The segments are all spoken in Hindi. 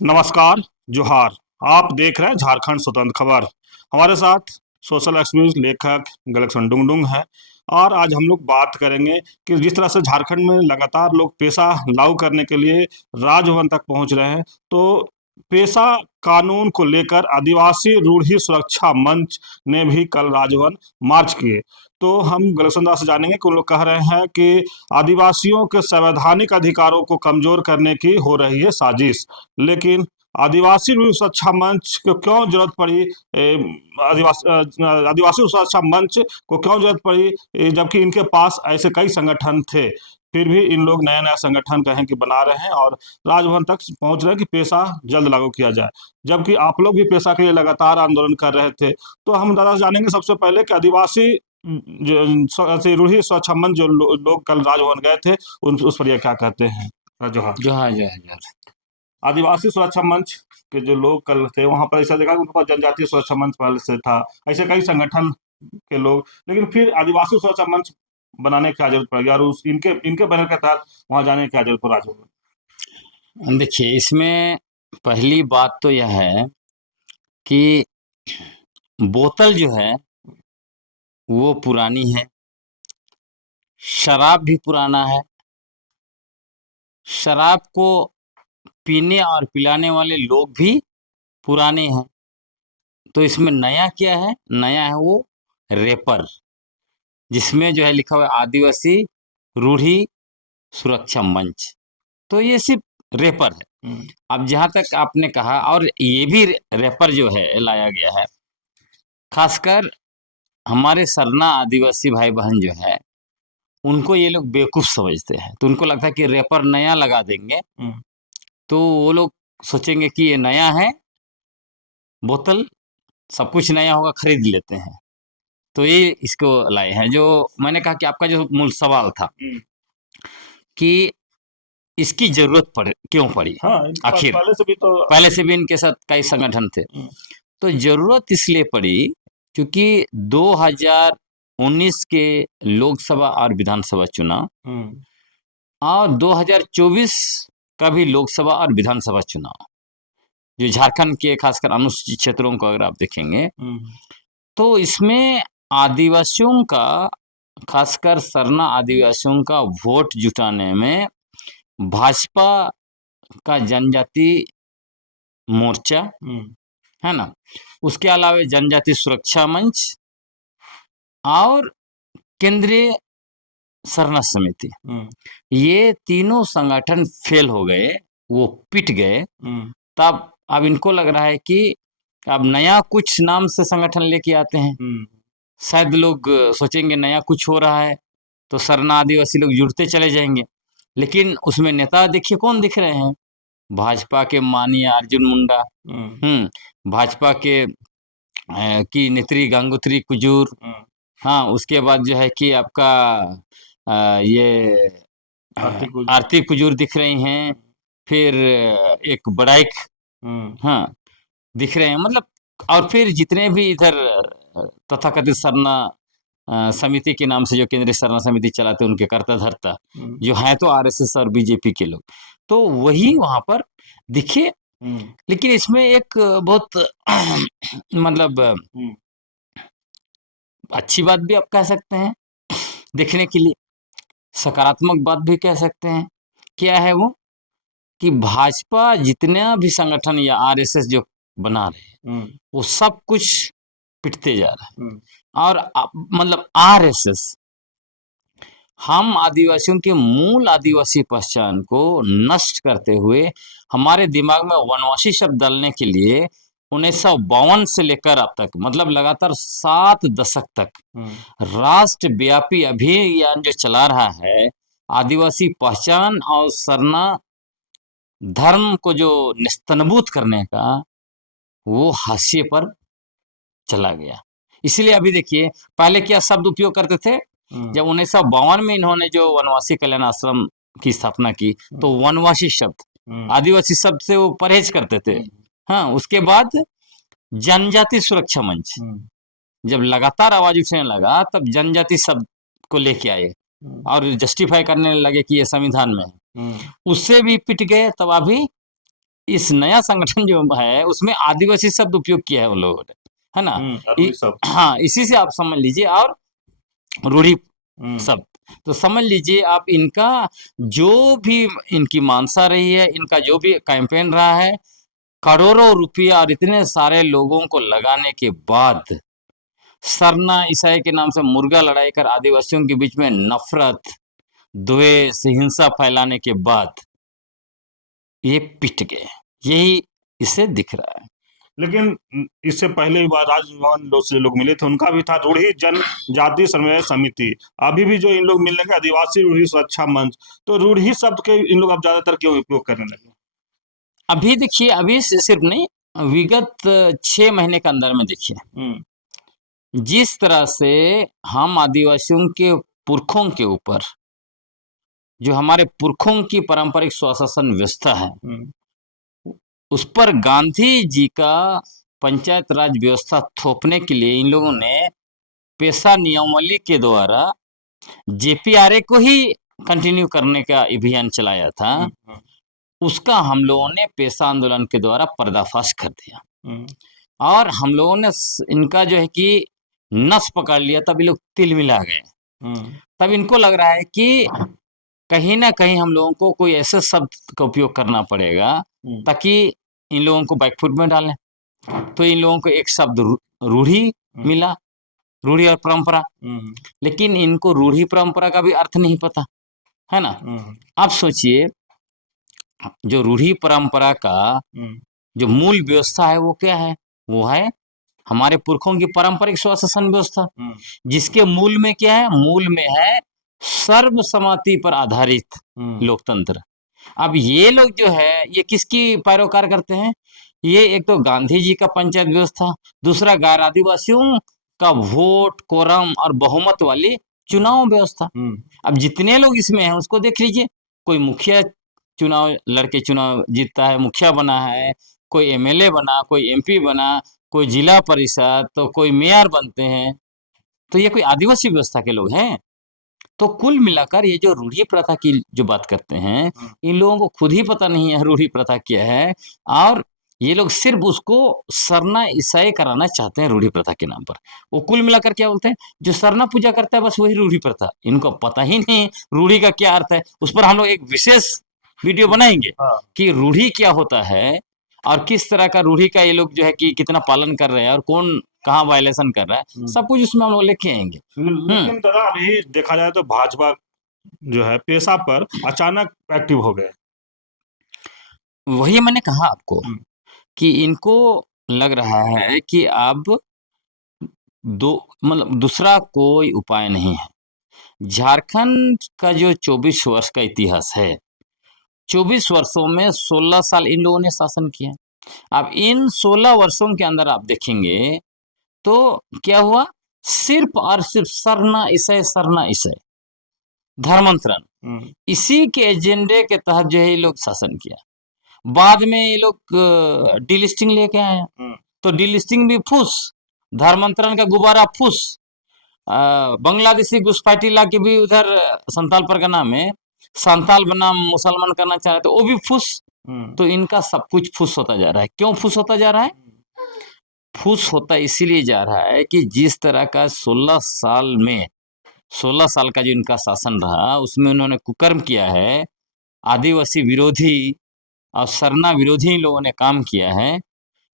नमस्कार, जोहार। आप देख रहे हैं झारखंड स्वतंत्र खबर। हमारे साथ सोशल एक्टिविस्ट लेखक गलक्सन डुंगडुंग है। और आज हम लोग बात करेंगे कि जिस तरह से झारखंड में लगातार लोग पेशा लागू करने के लिए राजभवन तक पहुंच रहे हैं, तो पेशा कानून को लेकर आदिवासी रूढ़ी सुरक्षा मंच ने भी कल राजभवन मार्च किए। तो हम गलक्सन दास से जानेंगे कि उन लोग कह रहे हैं कि आदिवासियों के संवैधानिक अधिकारों को कमजोर करने की हो रही है साजिश। लेकिन आदिवासी रूढ़ी सुरक्षा मंच को क्यों जरूरत पड़ी? आदिवासी सुरक्षा मंच को क्यों जरूरत पड़ी? जबकि इनके पास ऐसे कई संगठन थे, फिर भी इन लोग नया नया संगठन कहें कि बना रहे हैं और राजभवन तक पहुंच रहे हैं कि पेशा जल्द लागू किया जाए। जबकि आप लोग भी पेशा के लिए लगातार आंदोलन कर रहे थे। तो हम दादा से जानेंगे सबसे पहले कि आदिवासी ऐसे रूढ़ी सुरक्षा मंच जो लोग कल राजभवन गए थे, उस पर ये क्या कहते हैं? जोहार। जोहार जोहार जोहार। आदिवासी सुरक्षा मंच के जो लोग कल थे वहां पर ऐसा देखा कि उनके पास जनजातीय सुरक्षा मंच पहले से था, ऐसे कई संगठन के लोग, लेकिन फिर आदिवासी सुरक्षा मंच बनाने की क्या जरूरत पड़ेगी और उस इनके इनके बैनर के तहत वहां जाने की क्या जरूरत पड़ा? देखिए, इसमें पहली बात तो यह है कि बोतल जो है वो पुरानी है, शराब भी पुराना है। शराब को पीने और पिलाने वाले लोग भी पुराने हैं। तो इसमें नया क्या है? नया है वो रेपर, जिसमें जो है लिखा हुआ है आदिवासी रूढ़ी सुरक्षा मंच। तो ये सिर्फ रेपर है। अब जहां तक आपने कहा, और ये भी रेपर जो है लाया गया है, खासकर हमारे सरना आदिवासी भाई बहन जो है उनको ये लोग बेवकूफ समझते हैं। तो उनको लगता है कि रेपर नया लगा देंगे तो वो लोग सोचेंगे कि ये नया है, बोतल सब कुछ नया होगा, खरीद लेते हैं। तो ये इसको लाए हैं। जो मैंने कहा कि आपका जो मूल सवाल था कि इसकी जरूरत क्यों पड़ी। हाँ, आखिर पहले से भी इनके साथ कई संगठन थे। तो जरूरत इसलिए पड़ी क्योंकि 2019 के लोकसभा और विधानसभा चुनाव और 2024 का भी लोकसभा और विधानसभा चुनाव, जो झारखंड के खासकर अनुसूचित क्षेत्रों को अगर आप देखेंगे तो इसमें आदिवासियों का, खासकर सरना आदिवासियों का वोट जुटाने में भाजपा का जनजाति मोर्चा है ना, उसके अलावा जनजाति सुरक्षा मंच और केंद्रीय सरना समिति, ये तीनों संगठन फेल हो गए, वो पिट गए। तब अब इनको लग रहा है कि अब नया कुछ नाम से संगठन लेके आते हैं। शायद लोग सोचेंगे नया कुछ हो रहा है तो सरना आदिवासी लोग जुड़ते चले जाएंगे। लेकिन उसमें नेता देखिए कौन दिख रहे हैं? भाजपा के माननीय अर्जुन मुंडा, भाजपा के की नेत्री गंगोत्री कुजूर, हाँ, उसके बाद जो है कि आपका ये आरती कुजूर दिख रही हैं, फिर एक बड़ाइक, हाँ, दिख रहे हैं। मतलब और फिर जितने भी इधर तथाकथित सरना समिति के नाम से जो केंद्रीय सरना समिति चलाते उनके कर्ता धर्ता जो हैं तो आरएसएस और बीजेपी के लोग, तो वही वहां पर दिखे। लेकिन इसमें एक बहुत मतलब अच्छी बात भी आप कह सकते हैं देखने के लिए, सकारात्मक बात भी कह सकते हैं। क्या है वो? कि भाजपा जितना भी संगठन या आरएसएस जो बना रहे हैं वो सब कुछ पिटते जा रहा है। और मतलब आरएसएस हम आदिवासियों के मूल आदिवासी पहचान को नष्ट करते हुए हमारे दिमाग में वनवासी शब्द डालने के लिए 1952 से लेकर अब तक, मतलब लगातार 7 दशक तक राष्ट्रव्यापी अभियान जो चला रहा है, आदिवासी पहचान और सरना धर्म को जो निस्तनबूत करने का, वो हाशिए पर चला गया। इसलिए अभी देखिए, पहले क्या शब्द उपयोग करते थे? जब 1952 में इन्होंने जो वनवासी कल्याण आश्रम की स्थापना की तो वनवासी शब्द, आदिवासी शब्द से वो परहेज करते थे। हाँ, उसके बाद जनजाति सुरक्षा मंच जब लगातार आवाज उठने लगा तब जनजाति शब्द को लेके आए और जस्टिफाई करने लगे कि ये संविधान में है। उससे भी पिट गए। तब अभी इस नया संगठन जो है उसमें आदिवासी शब्द उपयोग किया है उन लोगों ने, है ना। रूढ़ी शब्द। हाँ, इसी से आप समझ लीजिए, और रूढ़ी शब्द, तो समझ लीजिए आप इनका जो भी इनकी मानसा रही है, इनका जो भी कैंपेन रहा है, करोड़ों रुपया और इतने सारे लोगों को लगाने के बाद सरना ईसाई के नाम से मुर्गा लड़ाई कर आदिवासियों के बीच में नफरत, द्वेष, हिंसा फैलाने के बाद ये पिट गए, यही इससे दिख रहा है। लेकिन इससे पहले बार राजभवन लोग से लोग मिले थे, उनका भी था रूढ़ी जनजाति समन्वय समिति। अभी भी जो इन लोग मिलने के आदिवासी रूढ़ी सुरक्षा मंच, तो रूढ़ी शब्द के इन लोग अब ज्यादातर क्यों उपयोग करने लगे? अभी देखिए, अभी सिर्फ नहीं, विगत 6 महीने के अंदर में देखिए जिस तरह से हम आदिवासियों के पुरखों के ऊपर, जो हमारे पुरखों की पारंपरिक स्वशासन व्यवस्था है, उस पर गांधी जी का पंचायत राज व्यवस्था थोपने के लिए इन लोगों ने पेशा नियमावली के द्वारा जेपीआरए को ही कंटिन्यू करने का अभियान चलाया था। उसका हम लोगों ने पेशा आंदोलन के द्वारा पर्दाफाश कर दिया, और हम लोगों ने इनका जो है कि नस पकड़ लिया। तब ये लोग तिल मिला गए। तब इनको लग रहा है कि कहीं ना कहीं हम लोगों को कोई ऐसे शब्द का उपयोग करना पड़ेगा ताकि इन लोगों को बैकफुट में डालें। तो इन लोगों को एक शब्द रूढ़ी मिला, रूढ़ी और परंपरा। लेकिन इनको रूढ़ी परंपरा का भी अर्थ नहीं पता, है ना। आप सोचिए, जो रूढ़ी परंपरा का जो मूल व्यवस्था है वो क्या है? वो है हमारे पुरखों की पारंपरिक स्वशासन व्यवस्था, जिसके मूल में क्या है? मूल में है सर्वसम्मति पर आधारित लोकतंत्र। अब ये लोग जो है ये किसकी पैरोकार करते हैं? ये एक तो गांधी जी का पंचायत व्यवस्था, दूसरा गैर आदिवासियों का वोट, कोरम और बहुमत वाली चुनाव व्यवस्था। अब जितने लोग इसमें हैं उसको देख लीजिए, कोई मुखिया चुनाव लड़के चुनाव जीतता है, मुखिया बना है, कोई एमएलए बना, कोई एमपी बना, कोई जिला परिषद, तो कोई मेयर बनते हैं। तो ये कोई आदिवासी व्यवस्था के लोग हैं? तो कुल मिलाकर ये जो रूढ़ी प्रथा की जो बात करते हैं, इन लोगों को खुद ही पता नहीं है रूढ़ी प्रथा क्या है, और ये लोग सिर्फ उसको सरना ईसाई कराना चाहते हैं रूढ़ी प्रथा के नाम पर। वो कुल मिलाकर क्या बोलते हैं, जो सरना पूजा करता है बस वही रूढ़ी प्रथा। इनको पता ही नहीं रूढ़ी का क्या अर्थ है। उस पर हम लोग एक विशेष वीडियो बनाएंगे कि रूढ़ी क्या होता है और किस तरह का रूढ़ी का ये लोग जो है कि कितना पालन कर रहे हैं और कौन कहाँ वायलेशन कर रहा है, सब कुछ उसमें हम लोग लेके आएंगे। लेकिन दादा अभी देखा जाए तो भाजपा जो है पेशा पर अचानक एक्टिव हो गए। वही मैंने कहा आपको कि इनको लग रहा है कि अब दूसरा कोई उपाय नहीं है। झारखंड का जो 24 वर्ष का इतिहास है, 24 वर्षों में 16 साल इन लोगों ने शासन किया। अब इन 16 वर्षों के अंदर आप देखेंगे तो क्या हुआ? सिर्फ और सिर्फ सरना ईसाई धर्मांतरण, इसी के एजेंडे के तहत जो है ये लोग शासन किया। बाद में ये लोग डिलिस्टिंग लेके आए, तो डिलिस्टिंग भी फूस, धर्मांतरण का गुब्बारा फूस, बांग्लादेशी घुसपैठी ला के भी उधर संताल परगना में संताल बनाम मुसलमान करना चाह रहे थे, वो भी फूस। तो इनका सब कुछ फूस होता जा रहा है। क्यों फूस होता जा रहा है? फूस होता इसीलिए जा रहा है कि जिस तरह का 16 साल का जो इनका शासन रहा, उसमें उन्होंने कुकर्म किया है, आदिवासी विरोधी और सरना विरोधी लोगों ने काम किया है।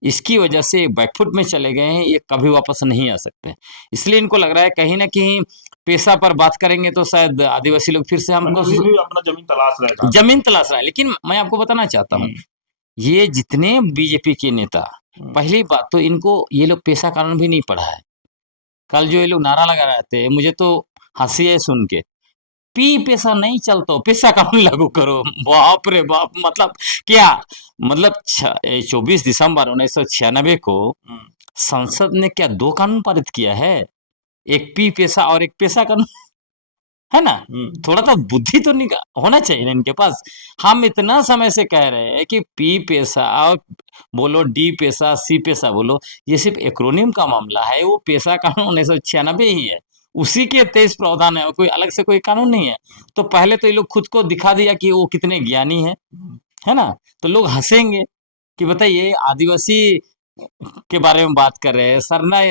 इसकी वजह से बैकफुट में चले गए हैं, ये कभी वापस नहीं आ सकते। इसलिए इनको लग रहा है कहीं ना कहीं पेशा पर बात करेंगे तो शायद आदिवासी लोग फिर से हमको अपना जमीन तलाश रहा है। लेकिन मैं आपको बताना चाहता हूँ, ये जितने बीजेपी के नेता, पहली बात तो इनको ये लोग पेशा कानून भी नहीं पढ़ा है। कल जो ये लोग नारा लगा रहे थे, मुझे तो हंसी है सुन के, पी पेशा नहीं चलता, पेशा कानून लागू करो। बाप रे बाप, मतलब क्या? मतलब 24 दिसंबर 1996 को संसद ने क्या 2 कानून पारित किया है, एक पी पेशा और एक पेशा कानून, है ना। थोड़ा तो बुद्धि तो नहीं होना चाहिए ना इनके पास। हम इतना समय से कह रहे हैं कि पी पेशा और बोलो, डी पेशा, सी पेशा बोलो, ये सिर्फ एक्रोनिम का मामला है। वो पेशा कानून 1996 ही है, उसी के 23 प्रावधान है, कोई अलग से कोई कानून नहीं है। तो पहले तो ये लोग खुद को दिखा दिया कि वो कितने ज्ञानी है ना। तो लोग हंसेंगे कि बताइए आदिवासी के बारे में बात कर रहे हैं, सरना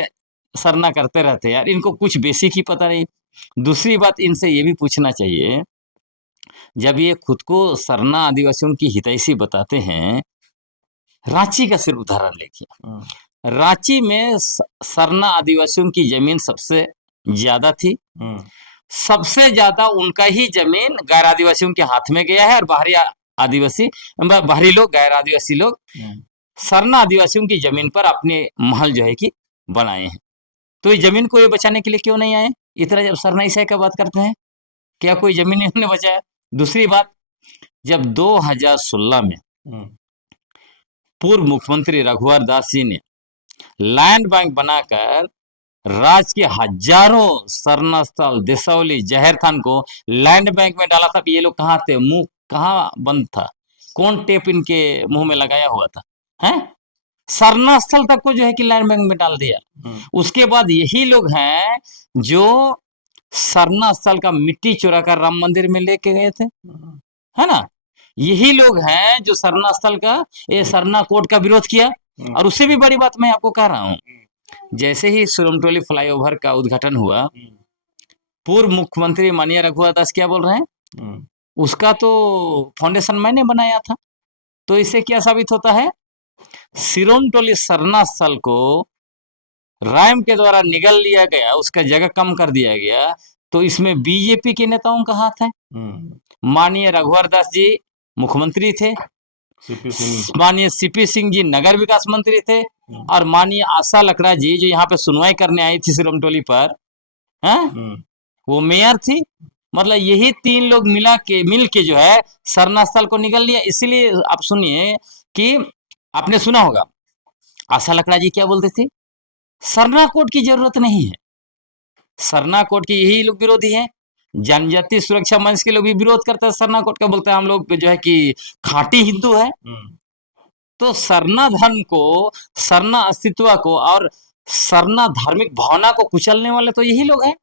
सरना करते रहते हैं यार, इनको कुछ बेसिक ही पता नहीं। दूसरी बात इनसे ये भी पूछना चाहिए, जब ये खुद को सरना आदिवासियों की हितैषी बताते हैं, रांची का सिर्फ उदाहरण देखिए। रांची में सरना आदिवासियों की जमीन सबसे ज्यादा थी, सबसे ज्यादा उनका ही जमीन गैर आदिवासियों के हाथ में गया है, और बाहरी आदिवासी बाहरी लोग, गैर आदिवासी लोग सरना आदिवासियों की जमीन पर अपने महल जो है कि बनाए हैं। तो ये जमीन को ये बचाने के लिए क्यों नहीं आए? इतना जब सरना ईसाई का बात करते हैं, क्या कोई जमीन इन्होंने बचाया? दूसरी बात, जब 2016 में पूर्व मुख्यमंत्री रघुवर दास जी ने लैंड बैंक बनाकर राज्य के हजारों सरना स्थल दिसौली जहरथान को लैंड बैंक में डाला था, ये लोग कहाँ थे? मुंह कहाँ बंद था? कौन टेप इनके मुंह में लगाया हुआ था? हैं? सरना स्थल तक को जो है कि लैंड बैंक में डाल दिया। उसके बाद यही लोग हैं जो सरना स्थल का मिट्टी चुरा कर राम मंदिर में लेके गए थे, है ना? यही लोग हैं जो सरना स्थल का, ये सरना कोर्ट का विरोध किया। और उससे भी बड़ी बात मैं आपको कह रहा हूं, जैसे ही सुरमटोली फ्लाईओवर का उद्घाटन हुआ, पूर्व मुख्यमंत्री माननीय रघुवर दास क्या बोल रहे हैं? उसका तो फाउंडेशन मैंने बनाया था। तो इससे क्या साबित होता है? सिरोमटोली सरना स्थल को रैम के द्वारा निगल लिया गया, उसका जगह कम कर दिया गया, तो इसमें बीजेपी के नेताओं का हाथ है। माननीय रघुवर दास जी मुख्यमंत्री थे, माननीय सीपी सिंह जी नगर विकास मंत्री थे, और माननीय आशा लकड़ा जी जो यहाँ पे सुनवाई करने आई थी सिरोमटोली पर, हैं? वो मेयर थी। मतलब यही तीन लोग मिल के जो है सरना स्थल को निगल लिया। इसीलिए आप सुनिए कि आपने सुना होगा आशा लकड़ा जी क्या बोलते थे? सरना कोर्ट की जरूरत नहीं है। सरना कोर्ट के यही लोग विरोधी हैं। जनजाति सुरक्षा मंच के लोग भी विरोध करते हैं सरना कोर्ट का, बोलते हैं हम लोग जो है कि खाटी हिंदू है। तो सरना धर्म को, सरना अस्तित्व को और सरना धार्मिक भावना को कुचलने वाले तो यही लोग हैं।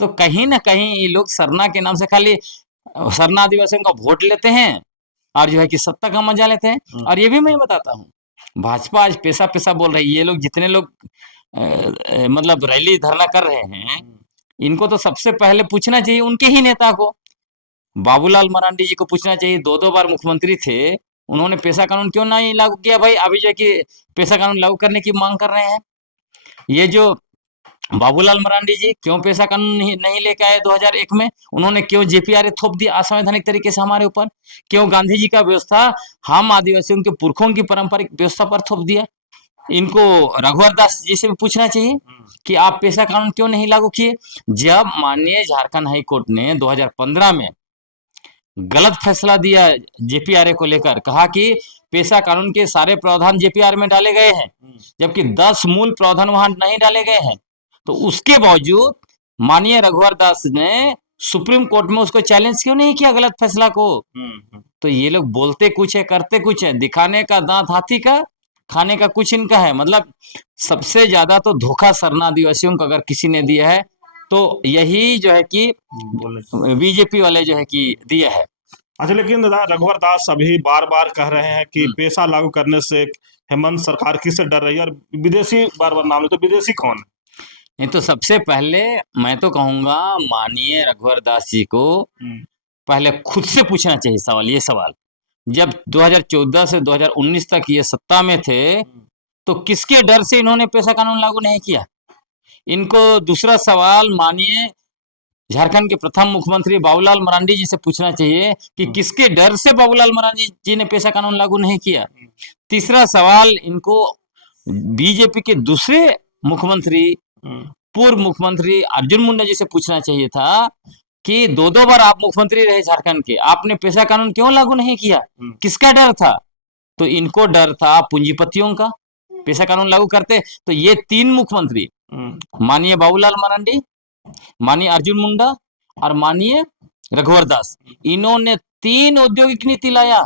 तो कहीं ना कहीं ये लोग सरना के नाम से खाली सरना आदिवासियों का वोट लेते हैं और जो है कि सत्ता का मजा लेते हैं। और ये भी मैं बताता हूँ, भाजपा आज पैसा पैसा बोल रही है। ये लोग जितने लोग मतलब रैली धरना कर रहे हैं, इनको तो सबसे पहले पूछना चाहिए उनके ही नेता को, बाबूलाल मरांडी जी को पूछना चाहिए। 2 बार मुख्यमंत्री थे, उन्होंने पेशा कानून क्यों नहीं लागू किया? भाई अभी जो कि पेशा कानून लागू करने की मांग कर रहे हैं। ये जो बाबूलाल मरांडी जी क्यों पेशा कानून नहीं लेके आए 2001 में? उन्होंने क्यों जेपीआरए थोप दिया असंवैधानिक तरीके से हमारे ऊपर? क्यों गांधी जी का व्यवस्था हम आदिवासियों के पुरखों की पारंपरिक व्यवस्था पर थोप दिया? इनको रघुवर दास जी से भी पूछना चाहिए कि आप पेशा कानून क्यों नहीं लागू किए? जब माननीय झारखंड हाई कोर्ट ने 2015 में गलत फैसला दिया जेपीआरए को लेकर, कहा कि पेशा कानून के सारे प्रावधान जेपीआर में डाले गए हैं, जबकि 10 मूल प्रावधान वहां नहीं डाले गए हैं, तो उसके बावजूद माननीय रघुवर दास ने सुप्रीम कोर्ट में उसको चैलेंज क्यों नहीं किया गलत फैसला को? तो ये लोग बोलते कुछ है, करते कुछ है। दिखाने का दांत हाथी का, खाने का कुछ इनका है। मतलब सबसे ज्यादा तो धोखा सरना आदिवासियों को अगर किसी ने दिया है तो यही जो है कि बीजेपी वाले जो है कि दिया है। अच्छा, लेकिन रघुवर दास अभी बार बार कह रहे हैं कि पेशा लागू करने से हेमंत सरकार किससे डर रही है, और विदेशी बार बार नाम ले, तो विदेशी कौन है? नहीं तो सबसे पहले मैं तो कहूंगा माननीय रघुवर दास जी को पहले खुद से पूछना चाहिए सवाल, ये सवाल। जब 2014 से 2019 तक ये सत्ता में थे, तो किसके डर से इन्होंने पेशा कानून लागू नहीं किया? इनको दूसरा सवाल माननीय झारखंड के प्रथम मुख्यमंत्री बाबूलाल मरांडी जी से पूछना चाहिए कि किसके डर से बाबूलाल मरांडी जी ने पेशा कानून लागू नहीं किया? तीसरा सवाल इनको बीजेपी के दूसरे मुख्यमंत्री, पूर्व मुख्यमंत्री अर्जुन मुंडा जी से पूछना चाहिए था कि 2 बार आप मुख्यमंत्री रहे झारखंड के, आपने पेशा कानून क्यों लागू नहीं किया? किसका डर था? तो इनको डर था पूंजीपतियों का। पेशा कानून लागू करते तो ये 3 मुख्यमंत्री, माननीय बाबूलाल मरांडी, माननीय अर्जुन मुंडा और माननीय रघुवर दास, इन्होंने 3 औद्योगिक नीति लाया।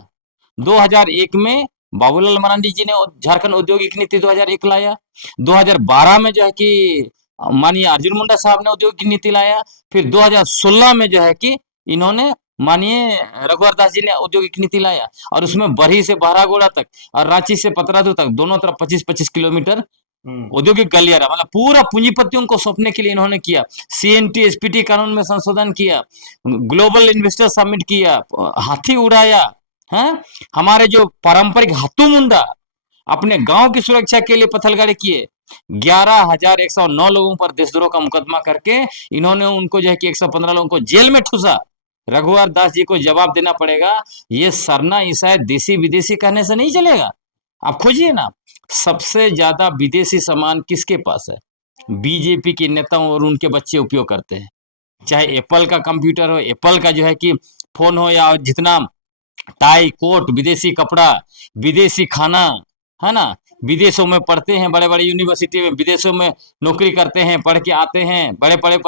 2001 में बाबूलाल मरांडी जी ने झारखंड औद्योगिक नीति 2001 लाया। 2012 में जो है कि माननीय अर्जुन मुंडा साहब ने औद्योगिक नीति लाया। फिर 2016 में जो है कि इन्होंने मानिए रघुवर दास जी ने औद्योगिक नीति लाया, और उसमें बरही से बहरागोड़ा तक और रांची से पतरातू तक दोनों तरफ 25-25 किलोमीटर औद्योगिक गलियारा, मतलब पूरा पूंजीपतियों को सौंपने के लिए इन्होंने किया। सीएनटी एसपीटी कानून में संशोधन किया, ग्लोबल इन्वेस्टर समिट किया, हाथी उड़ाया है। हमारे जो पारंपरिक हाथू मुंडा अपने गांव की सुरक्षा के लिए पत्थलगाड़ी किए। 11,109 लोगों पर देशद्रोह का मुकदमा करके इन्होंने उनको जो है कि 115 लोगों को जेल में ठूसा। रघुवर दास जी को जवाब देना पड़ेगा। ये सरना ईसाई देसी विदेशी कहने से नहीं चलेगा। आप खोजिए ना, सबसे ज्यादा विदेशी सामान किसके पास है? बीजेपी के नेताओं और उनके बच्चे उपयोग करते हैं। चाहे एप्पल का कंप्यूटर हो, एप्पल का जो है कि फोन हो, या जितना टाई कोट, विदेशी कपड़ा, विदेशी खाना, है ना। विदेशों में पढ़ते हैं, बड़े बड़े यूनिवर्सिटी में विदेशों में नौकरी करते हैं, पढ़ के आते हैं, बड़े बड़े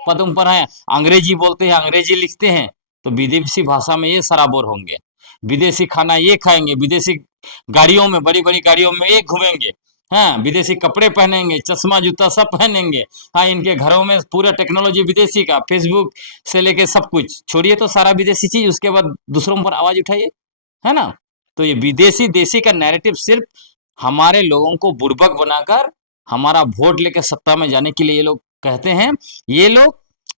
पदों पर हैं, अंग्रेजी बोलते हैं, अंग्रेजी लिखते हैं, तो विदेशी भाषा में ये सराबोर होंगे। विदेशी खाना ये खाएंगे, विदेशी गाड़ियों में, बड़ी बड़ी गाड़ियों में ये घूमेंगे, हाँ, विदेशी कपड़े पहनेंगे, चश्मा जूता सब पहनेंगे। हाँ, इनके घरों में पूरा टेक्नोलॉजी विदेशी का, फेसबुक से लेके सब कुछ छोड़िए तो सारा विदेशी चीज, उसके बाद दूसरों पर आवाज उठाइए, है ना। तो ये विदेशी देशी का नैरेटिव सिर्फ हमारे लोगों को बुर्बक बनाकर हमारा वोट लेकर सत्ता में जाने के लिए ये लोग कहते हैं। ये लोग,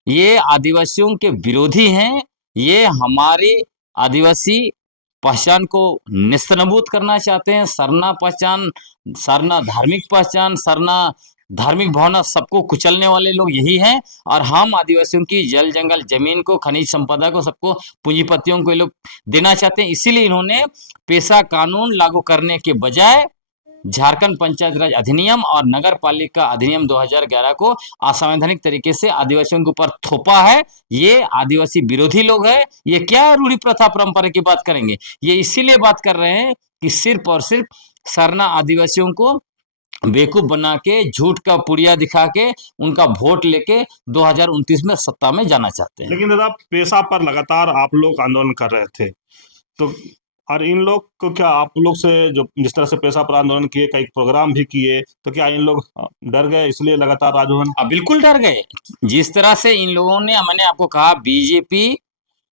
ये आदिवासियों के विरोधी हैं। ये हमारी आदिवासी पहचान को नेस्तनाबूद करना चाहते हैं। सरना पहचान, सरना धार्मिक पहचान, सरना धार्मिक भावना, सबको कुचलने वाले लोग यही हैं। और हम आदिवासियों की जल जंगल जमीन को, खनिज संपदा को, सबको पूंजीपतियों को ये लोग देना चाहते हैं। इसीलिए इन्होंने पेशा कानून लागू करने के बजाय झारखंड पंचायत राज अधिनियम और नगर पालिका अधिनियम 2011 को असंवैधानिक तरीके से आदिवासियों के ऊपर थोपा है। ये आदिवासी विरोधी लोग हैं। ये क्या रूढ़ी प्रथा परंपरा की बात करेंगे? ये इसीलिए बात कर रहे हैं कि सिर्फ और सिर्फ सरना आदिवासियों को बेवकूफ बना के, झूठ का पुड़िया दिखा के, उनका वोट लेके 2029 में सत्ता में जाना चाहते हैं। लेकिन दादा, पेशा पर लगातार आप लोग आंदोलन कर रहे थे, तो और इन लोग को क्या, आप लोग से जो जिस तरह से पेशा पर आंदोलन किए, कई प्रोग्राम भी किए, तो क्या इन लोग डर गए इसलिए लगातार राजभवन? बिल्कुल डर गए। जिस तरह से इन लोगों ने, मैंने आपको कहा, बीजेपी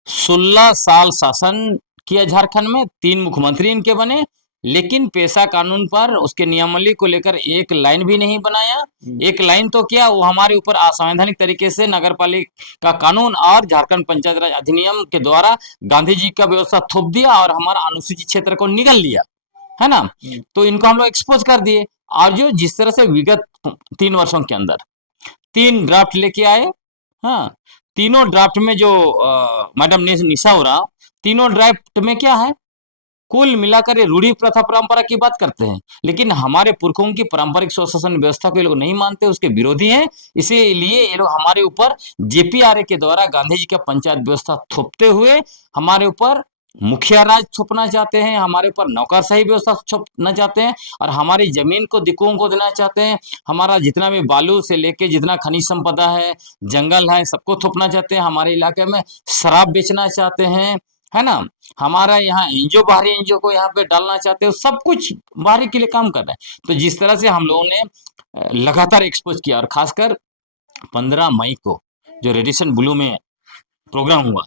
16 साल शासन किया झारखंड में, 3 मुख्यमंत्री इनके बने, लेकिन पेशा कानून पर, उसके नियमावली को लेकर एक लाइन भी नहीं बनाया। एक लाइन तो क्या, वो हमारे ऊपर असंवैधानिक तरीके से नगर पालिका कानून और झारखंड पंचायत राज अधिनियम के द्वारा गांधी जी का व्यवस्था थोप दिया और हमारा अनुसूचित क्षेत्र को निगल लिया, है ना। तो इनको हम लोग एक्सपोज कर दिए। और जो जिस तरह से विगत 3 वर्षों के अंदर 3 ड्राफ्ट लेके आए, हाँ, तीनों ड्राफ्ट में जो मैडम निशा उरांव, तीनों ड्राफ्ट में क्या है, कुल मिलाकर ये रूढ़ी प्रथा परंपरा की बात करते हैं। लेकिन हमारे पुरखों की पारंपरिक स्वशासन व्यवस्था को ये लोग नहीं मानते, उसके विरोधी हैं। इसीलिए ये लोग हमारे ऊपर जेपीआरए के द्वारा गांधी जी का पंचायत व्यवस्था थोपते हुए हमारे ऊपर मुखिया राज थोपना चाहते हैं, हमारे ऊपर नौकरशाही व्यवस्था थोपना चाहते हैं, और हमारी जमीन को दिक्कुओं को देना चाहते हैं। हमारा जितना भी बालू से लेके जितना खनिज संपदा है, जंगल है, सबको थोपना चाहते हैं। हमारे इलाके में शराब बेचना चाहते हैं, है ना। हमारा यहाँ एनजीओ, बाहरी एनजीओ को यहाँ पे डालना चाहते हो, सब कुछ बाहरी के लिए काम कर रहे हैं। तो जिस तरह से हम लोगों ने लगातार एक्सपोज किया, और खासकर 15 मई को जो रेडिएशन ब्लू में प्रोग्राम हुआ,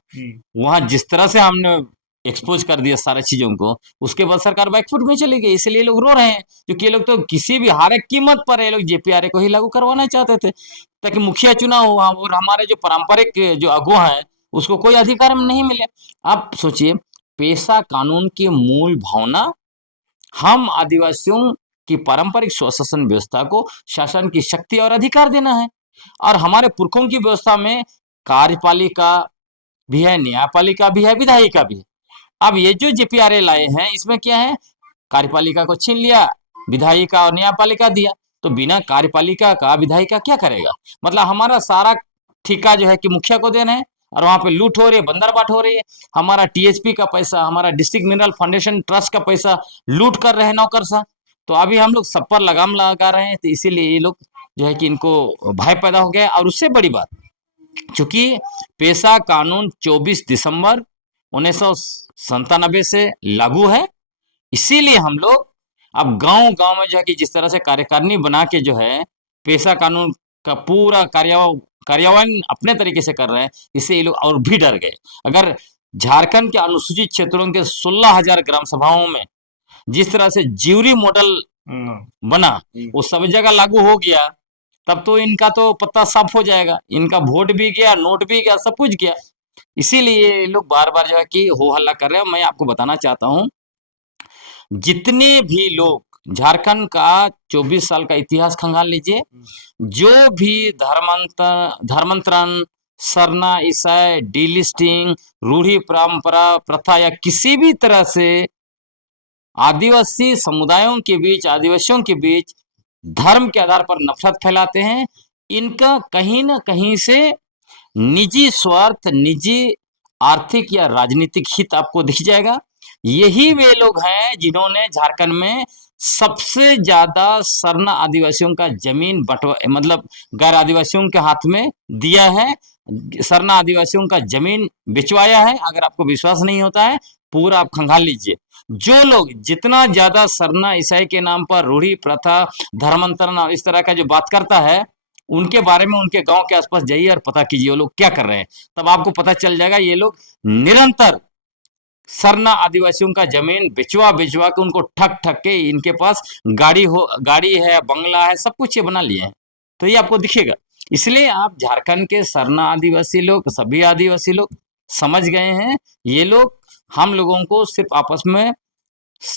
वहां जिस तरह से हमने एक्सपोज कर दिया सारी चीजों को, उसके बाद सरकार बैकफुट में चली गई। इसलिए लोग रो रहे हैं, क्योंकि ये लोग तो किसी भी हार कीमत पर ये लोग जेपीआरए को ही लागू करवाना चाहते थे, ताकि मुखिया चुनाव हो और हमारे जो पारंपरिक जो अगुआ है उसको कोई अधिकार नहीं मिले। आप सोचिए, पेशा कानून की मूल भावना हम आदिवासियों की पारंपरिक स्वशासन व्यवस्था को शासन की शक्ति और अधिकार देना है। और हमारे पुरखों की व्यवस्था में कार्यपालिका भी है, न्यायपालिका भी है, विधायिका भी है। अब ये जो जेपीआरए लाए हैं, इसमें क्या है, कार्यपालिका को छीन लिया, विधायिका और न्यायपालिका दिया। तो बिना कार्यपालिका का विधायिका क्या करेगा? मतलब हमारा सारा ठेका जो है कि मुखिया को देना है, और वहां पे लूट हो रही है, बंदरबाट हो रही है। हमारा टीएचपी का पैसा, हमारा डिस्ट्रिक्ट मिनरल फाउंडेशन ट्रस्ट का पैसा लूट कर रहे हैं नौकरशाह। तो अभी हम लोग सब पर लगाम लगा रहे हैं। तो इसीलिए ये लोग जो है कि इनको भय पैदा हो गया। और उससे बड़ी बात, चूंकि पेशा कानून 24 दिसंबर 1997 से लागू है, इसीलिए हम लोग अब गांव गांव में जो है कि जिस तरह से कार्यकारिणी बना के जो है पेशा कानून का पूरा कार्यान्वयन अपने तरीके से कर रहे हैं, इससे ये लोग और भी डर गए। अगर झारखंड के अनुसूचित क्षेत्रों के 16,000 ग्राम सभाओं में जिस तरह से ज्यूरी मॉडल बना वो सब जगह लागू हो गया, तब तो इनका तो पत्ता साफ हो जाएगा, इनका वोट भी गया, नोट भी गया, सब कुछ गया। इसीलिए ये लोग बार बार जो है कि हो हल्ला कर रहे हैं। मैं आपको बताना चाहता हूं, जितने भी लोग झारखंड का 24 साल का इतिहास खंगाल लीजिए, जो भी धर्मांतरण, सरना, ईसाई, डीलिस्टिंग, रूढ़ी परंपरा, प्रथा या किसी भी तरह से आदिवासी समुदायों के बीच, आदिवासियों के बीच धर्म के आधार पर नफरत फैलाते हैं, इनका कहीं ना कहीं से निजी स्वार्थ, निजी आर्थिक या राजनीतिक हित आपको दिख जाएगा। यही वे लोग हैं जिन्होंने झारखंड में सबसे ज्यादा सरना आदिवासियों का जमीन मतलब गैर आदिवासियों के हाथ में दिया है, सरना आदिवासियों का जमीन बिचवाया है। अगर आपको विश्वास नहीं होता है, पूरा आप खंगाल लीजिए। जो लोग जितना ज्यादा सरना ईसाई के नाम पर रूढ़ी प्रथा, धर्मांतरण और इस तरह का जो बात करता है, उनके बारे में उनके गांव के आसपास जाइए और पता कीजिए वो लोग क्या कर रहे हैं, तब आपको पता चल जाएगा। ये लोग निरंतर सरना आदिवासियों का जमीन बिचवा के उनको ठग के इनके पास गाड़ी है, बंगला है, सब कुछ ये बना लिए हैं, तो ये आपको दिखेगा। इसलिए आप झारखंड के सरना आदिवासी लोग, सभी आदिवासी लोग समझ गए हैं, ये लोग हम लोगों को सिर्फ आपस में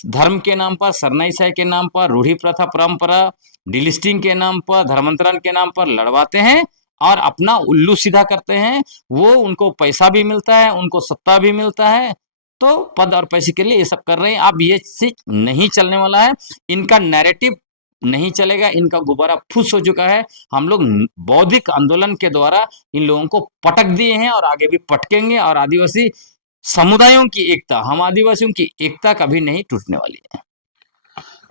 धर्म के नाम पर, सरना ईसाई के नाम पर, रूढ़ी प्रथा परंपरा, डिलिस्टिंग के नाम पर, धर्मांतरण के नाम पर लड़वाते हैं और अपना उल्लू सीधा करते हैं। वो उनको पैसा भी मिलता है, उनको सत्ता भी मिलता है, तो पद और पैसे के लिए ये सब कर रहे हैं। अब ये चीज नहीं चलने वाला है, इनका नैरेटिव नहीं चलेगा, इनका गुब्बारा फुस हो चुका है। हम लोग बौद्धिक आंदोलन के द्वारा इन लोगों को पटक दिए हैं और आगे भी पटकेंगे, और आदिवासी समुदायों की एकता, हम आदिवासियों की एकता कभी नहीं टूटने वाली है।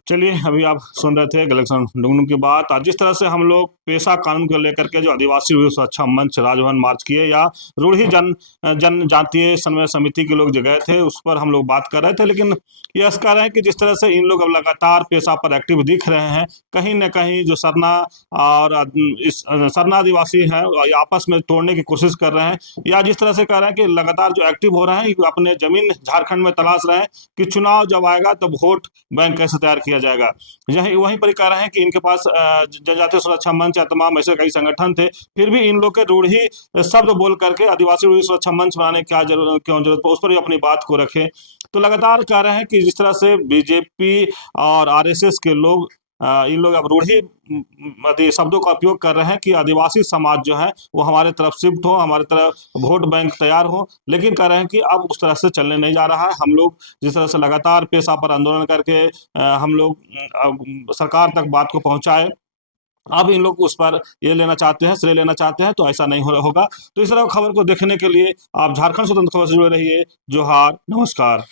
चलिए, अभी आप सुन रहे थे गलेक्सन डुंगडुंग की बात। आज जिस तरह से हम लोग पेशा कानून को लेकर के जो आदिवासी सुरक्षा मंच राजभवन मार्च किए, या रूढ़ी जनजातीय समन्वय समिति के लोग जो गए थे, उस पर हम लोग बात कर रहे थे। लेकिन यह कह रहे हैं कि जिस तरह से इन लोग अब लगातार पेशा पर एक्टिव दिख रहे हैं, कहीं न कहीं जो सरना और इस सरना आदिवासी हैं आपस में तोड़ने की कोशिश कर रहे हैं, या जिस तरह से कह रहे हैं कि लगातार जो एक्टिव हो रहे हैं, अपने जमीन झारखंड में तलाश रहे हैं कि चुनाव जब आएगा तब वोट बैंक कैसे तैयार किया जाएगा। यही वहीं पर कह रहे हैं कि इनके पास जनजातीय सुरक्षा मंच या तमाम ऐसे कई संगठन थे, फिर भी इन लोग के रूढ़ी शब्द बोल करके आदिवासी रूढ़ी सुरक्षा मंच बनाने की क्यों जरूरत पर, उस पर भी अपनी बात को रखें। तो लगातार कह रहे हैं कि जिस तरह से बीजेपी और आरएसएस के लोग इन लोग अब रूढ़ी शब्दों का उपयोग कर रहे हैं कि आदिवासी समाज जो है वो हमारे तरफ शिफ्ट हो, हमारे तरफ वोट बैंक तैयार हो, लेकिन कह रहे हैं कि अब उस तरह से चलने नहीं जा रहा है। हम लोग जिस तरह से लगातार पेशा पर आंदोलन करके हम लोग सरकार तक बात को पहुंचाए, अब इन लोग उस पर ये लेना चाहते हैं, श्रेय लेना चाहते हैं, तो ऐसा नहीं होगा। तो इस तरह खबर को देखने के लिए आप झारखंड स्वतंत्र खबर से जुड़े रहिए। जोहार, नमस्कार।